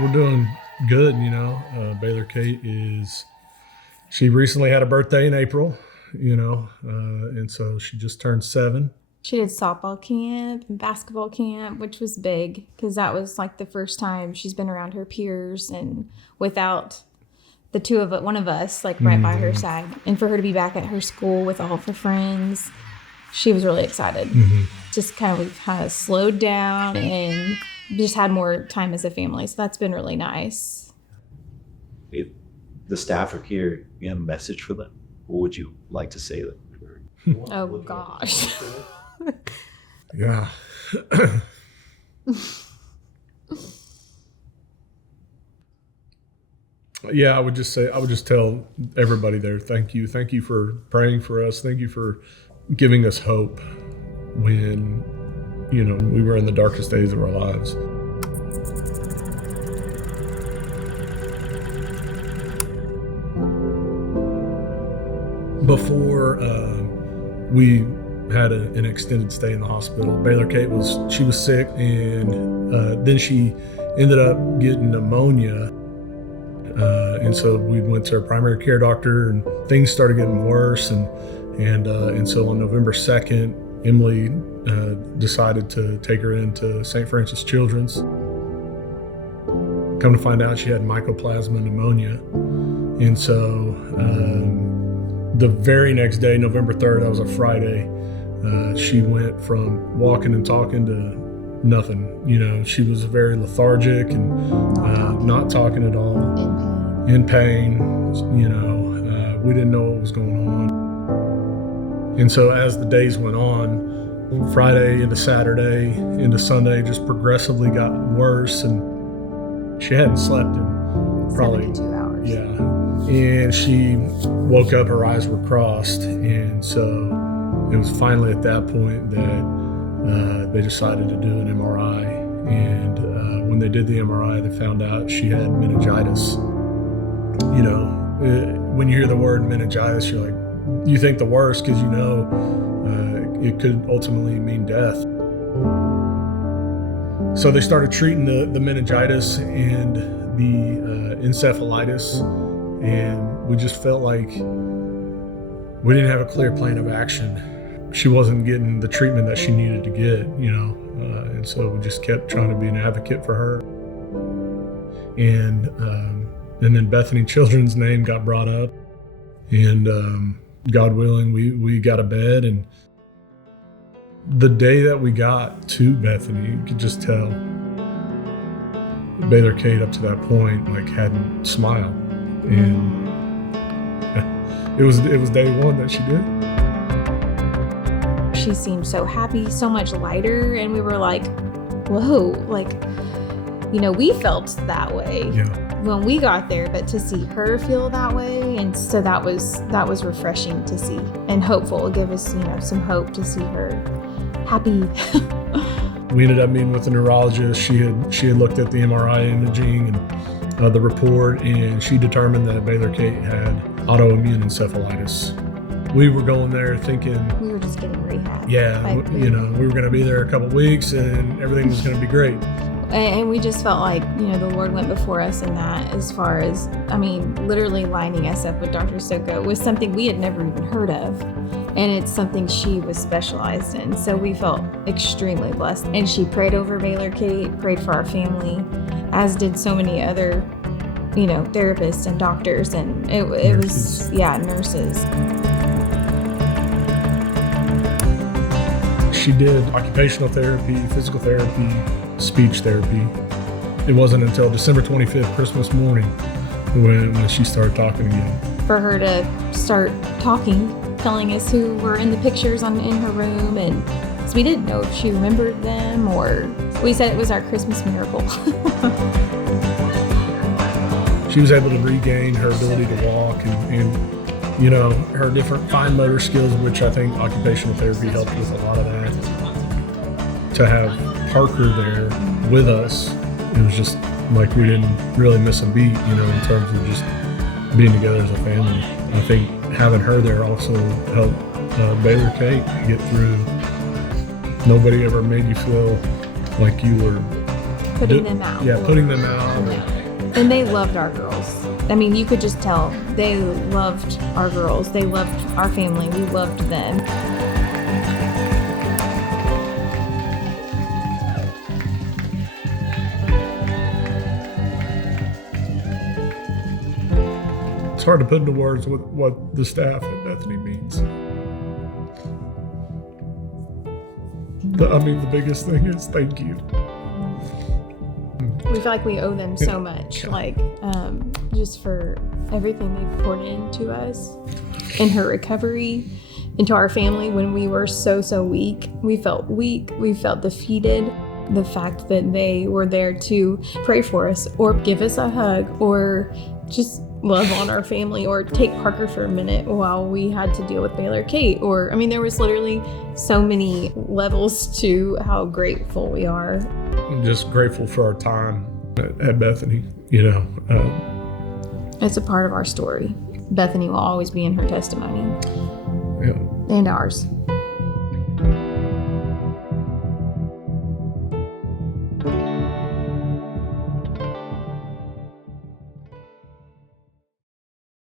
We're doing good, Baylor-Kate she recently had a birthday in April, and so she just turned 7. She did softball camp and basketball camp, which was big because that was like the first time she's been around her peers and without one of us, like right by her side. And for her to be back at her school with all of her friends, she was really excited. Just we've kind of slowed down and just had more time as a family. So that's been really nice. If the staff are here, you have a message for them, what would you like to say to them? Oh, gosh. Yeah. Yeah, I would just tell everybody there, thank you. Thank you for praying for us. Thank you for giving us hope when, we were in the darkest days of our lives. Before we had an extended stay in the hospital, Baylor-Kate was sick, and then she ended up getting pneumonia. And so we went to our primary care doctor, and things started getting worse. And so on November 2nd, Emily decided to take her into St. Francis Children's. Come to find out, she had mycoplasma pneumonia. And so the very next day, November 3rd, that was a Friday, she went from walking and talking to nothing. She was very lethargic and not talking at all. In pain. We didn't know what was going on. And so as the days went on, Friday into Saturday into Sunday just progressively got worse, and she hadn't slept in probably 72 hours. Yeah. And she woke up, her eyes were crossed, and so it was finally at that point that they decided to do an MRI. And when they did the MRI, they found out she had meningitis. When you hear the word meningitis, you're like, you think the worst because it could ultimately mean death. So they started treating the meningitis and the encephalitis, and we just felt like we didn't have a clear plan of action. She wasn't getting the treatment that she needed to get, and so we just kept trying to be an advocate for her. And then Bethany Children's name got brought up, and God willing, we got a bed. And the day that we got to Bethany, you could just tell Baylor-Kate up to that point hadn't smiled, and it was day one that she did. She seemed so happy, so much lighter, and we were like, whoa, we felt that way. Yeah. When we got there, but to see her feel that way, and so that was refreshing to see and hopeful. Give us some hope to see her happy. We ended up meeting with the neurologist. She had looked at the MRI imaging and the report, and she determined that Baylor-Kate had autoimmune encephalitis. We were going there thinking we were just getting rehab. Yeah, we were going to be there a couple weeks and everything was going to be great. And we just felt like, the Lord went before us in that, as far as, literally lining us up with Dr. Stocco was something we had never even heard of. And it's something she was specialized in. So we felt extremely blessed. And she prayed over Baylor-Kate, prayed for our family, as did so many other, therapists and doctors. And it was, nurses. She did occupational therapy, physical therapy, speech therapy. It wasn't until December 25th, Christmas morning, when she started talking again. For her to start talking, telling us who were in the pictures in her room, and so we didn't know if she remembered them, or we said it was our Christmas miracle. She was able to regain her ability to walk and her different fine motor skills, which I think occupational therapy helped with a lot of that. To have Parker there with us, it was just like we didn't really miss a beat, in terms of just being together as a family. I think having her there also helped Baylor-Kate get through. Nobody ever made you feel like you were putting them out. Yeah, putting them out. Yeah. And they loved our girls. I mean, you could just tell they loved our girls. They loved our family. We loved them. It's hard to put into words what the staff at Bethany means. The biggest thing is thank you. We feel like we owe them so much, just for everything they've poured into us, in her recovery, into our family when we were so weak. We felt weak. We felt defeated. The fact that they were there to pray for us or give us a hug or just love on our family or take Parker for a minute while we had to deal with Baylor-Kate there was literally so many levels to how grateful we are. I'm just grateful for our time at Bethany, It's a part of our story. Bethany will always be in her testimony. Yeah. And ours.